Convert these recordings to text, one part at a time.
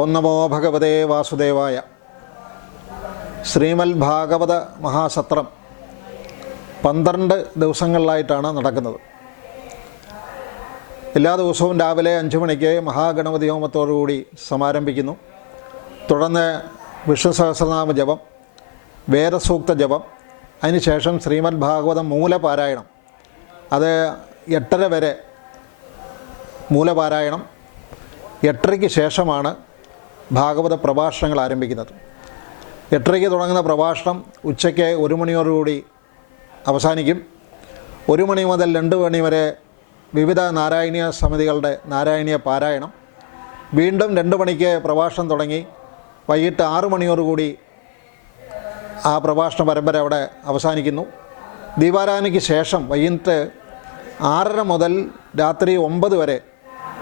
ഓം നമോ ഭഗവതേ വാസുദേവായ. ശ്രീമൽ ഭാഗവത മഹാസത്രം 12 ദിവസങ്ങളിലായിട്ടാണ് നടക്കുന്നത്. എല്ലാ ദിവസവും രാവിലെ 5 മണിക്ക് മഹാഗണപതി ഹോമത്തോടുകൂടി സമാരംഭിക്കുന്നു. തുടർന്ന് വിഷ്ണു സഹസ്രനാമ ജപം, വേദസൂക്ത ജപം, അതിനുശേഷം ശ്രീമദ് ഭാഗവതം മൂലപാരായണം. അത് 8:30 വരെ മൂലപാരായണം. 8:30 ശേഷമാണ് ഭാഗവത പ്രഭാഷണങ്ങൾ ആരംഭിക്കുന്നത്. 8:30 തുടങ്ങുന്ന പ്രഭാഷണം ഉച്ചയ്ക്ക് 1 മണിയോടുകൂടി അവസാനിക്കും. 1 മണി മുതൽ 2 മണി വരെ വിവിധ നാരായണീയ സമിതികളുടെ നാരായണീയ പാരായണം. വീണ്ടും 2 മണിക്ക് പ്രഭാഷണം തുടങ്ങി വൈകിട്ട് 6 മണിയോടുകൂടി ആ പ്രഭാഷണ പരമ്പര അവിടെ അവസാനിക്കുന്നു. ദീപാരാധനയ്ക്ക് ശേഷം വൈകിട്ട് 6:30 മുതൽ രാത്രി 9 വരെ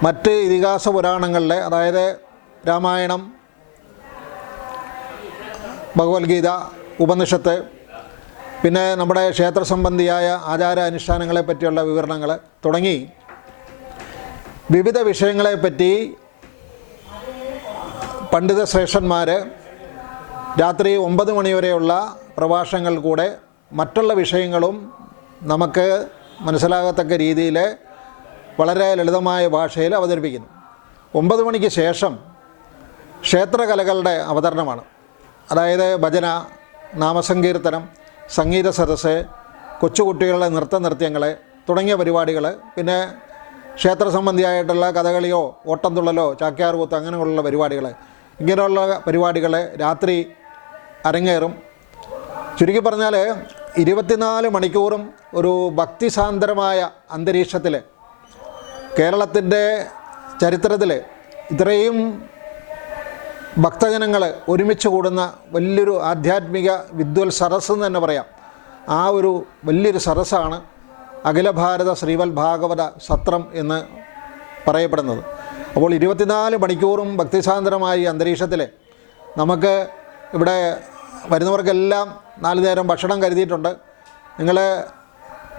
മറ്റ് ഇതിഹാസ പുരാണങ്ങളിലെ, അതായത് രാമായണം, ഭഗവത്ഗീത, ഉപനിഷത്ത്, പിന്നെ നമ്മുടെ ക്ഷേത്ര സംബന്ധിയായ ആചാര അനുഷ്ഠാനങ്ങളെ പറ്റിയുള്ള വിവരണങ്ങൾ തുടങ്ങി വിവിധ വിഷയങ്ങളെപ്പറ്റി പണ്ഡിത ശ്രേഷ്ഠന്മാർ രാത്രി 9 മണി വരെയുള്ള പ്രഭാഷണങ്ങൾ കൂടെ മറ്റുള്ള വിഷയങ്ങളും നമുക്ക് മനസ്സിലാകത്തക്ക രീതിയിൽ വളരെ ലളിതമായ ഭാഷയിൽ അവതരിപ്പിക്കുന്നു. 9 മണിക്ക് ശേഷം ക്ഷേത്രകലകളുടെ അവതരണമാണ്. അതായത് ഭജന, നാമസങ്കീർത്തനം, സംഗീത സദസ്സ്, കൊച്ചുകുട്ടികളുടെ നൃത്തനൃത്യങ്ങൾ തുടങ്ങിയ പരിപാടികൾ, പിന്നെ ക്ഷേത്ര സംബന്ധിയായിട്ടുള്ള കഥകളിയോ ഓട്ടംതുള്ളലോ ചാക്യാർകൂത്ത് അങ്ങനെയുള്ള പരിപാടികൾ, ഇങ്ങനെയുള്ള പരിപാടികൾ രാത്രി അരങ്ങേറും. ചുരുക്കി പറഞ്ഞാൽ 24 മണിക്കൂറും ഒരു ഭക്തിസാന്ദ്രമായ അന്തരീക്ഷത്തിൽ കേരളത്തിൻ്റെ ചരിത്രത്തിൽ ഇത്രയും ഭക്തജനങ്ങൾ ഒരുമിച്ച് കൂടുന്ന വലിയൊരു ആധ്യാത്മിക വിദ്വൽ സരസ് എന്ന് തന്നെ പറയാം. ആ ഒരു വലിയൊരു സരസ്സാണ് അഖില ഭാരത ശ്രീമൽ ഭാഗവത സത്രം എന്ന് പറയപ്പെടുന്നത്. അപ്പോൾ 24 മണിക്കൂറും ഭക്തിസാന്ദ്രമായ ഈ അന്തരീക്ഷത്തിൽ നമുക്ക് ഇവിടെ വരുന്നവർക്കെല്ലാം 4 നേരം ഭക്ഷണം കരുതിയിട്ടുണ്ട്. നിങ്ങൾ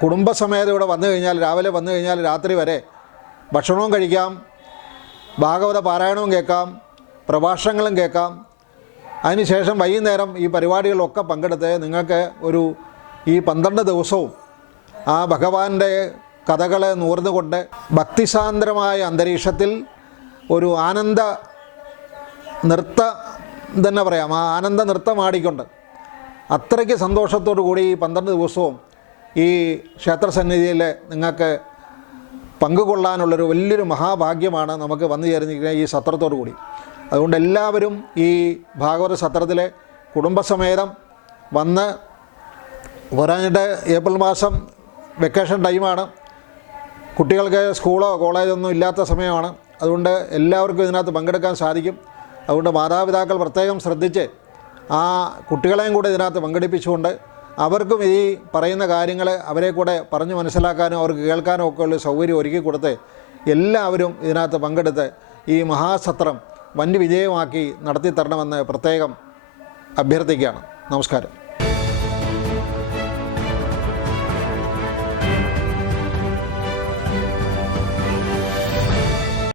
കുടുംബസമേതം ഇവിടെ വന്നു കഴിഞ്ഞാൽ, രാവിലെ വന്നു കഴിഞ്ഞാൽ രാത്രി വരെ ഭക്ഷണവും കഴിക്കാം, ഭാഗവത പാരായണവും കേൾക്കാം, പ്രഭാഷണങ്ങളും കേൾക്കാം. അതിനുശേഷം വൈകുന്നേരം ഈ പരിപാടികളിലൊക്കെ പങ്കെടുത്ത് നിങ്ങൾക്ക് ഈ 12 ദിവസവും ആ ഭഗവാന്റെ കഥകൾ നൂർന്നുകൊണ്ട് ഭക്തിസാന്ദ്രമായ അന്തരീക്ഷത്തിൽ ഒരു ആനന്ദ നൃത്തം തന്നെ പറയാം, ആ ആനന്ദ നൃത്തം ആടിക്കൊണ്ട് അത്രയ്ക്ക് സന്തോഷത്തോടു കൂടി ഈ 12 ദിവസവും ഈ ക്ഷേത്രസന്നിധിയിൽ നിങ്ങൾക്ക് പങ്കുകൊള്ളാനുള്ളൊരു വലിയൊരു മഹാഭാഗ്യമാണ് നമുക്ക് വന്നു ചേർന്നിരിക്കുന്ന ഈ സത്രത്തോടു കൂടി. അതുകൊണ്ട് എല്ലാവരും ഈ ഭാഗവത സത്രത്തിൽ കുടുംബസമേതം വന്ന്, പോരാഞ്ഞിട്ട് ഏപ്രിൽ മാസം വെക്കേഷൻ ടൈമാണ്, കുട്ടികൾക്ക് സ്കൂളോ കോളേജോ ഒന്നും ഇല്ലാത്ത സമയമാണ്. അതുകൊണ്ട് എല്ലാവർക്കും ഇതിനകത്ത് പങ്കെടുക്കാൻ സാധിക്കും. അതുകൊണ്ട് മാതാപിതാക്കൾ പ്രത്യേകം ശ്രദ്ധിച്ച് ആ കുട്ടികളെയും കൂടെ ഇതിനകത്ത് പങ്കെടുപ്പിച്ചുകൊണ്ട് അവർക്കും ഈ പറയുന്ന കാര്യങ്ങൾ അവരെ കൂടെ പറഞ്ഞു മനസ്സിലാക്കാനും അവർക്ക് കേൾക്കാനും ഒക്കെ ഉള്ള സൗകര്യം ഒരുക്കി കൊടുത്ത് എല്ലാവരും ഇതിനകത്ത് പങ്കെടുത്ത് ഈ മഹാസത്രം വൻ വിജയമാക്കി നടത്തി തരണമെന്ന് പ്രത്യേകം അഭ്യർത്ഥിക്കുകയാണ്. നമസ്കാരം.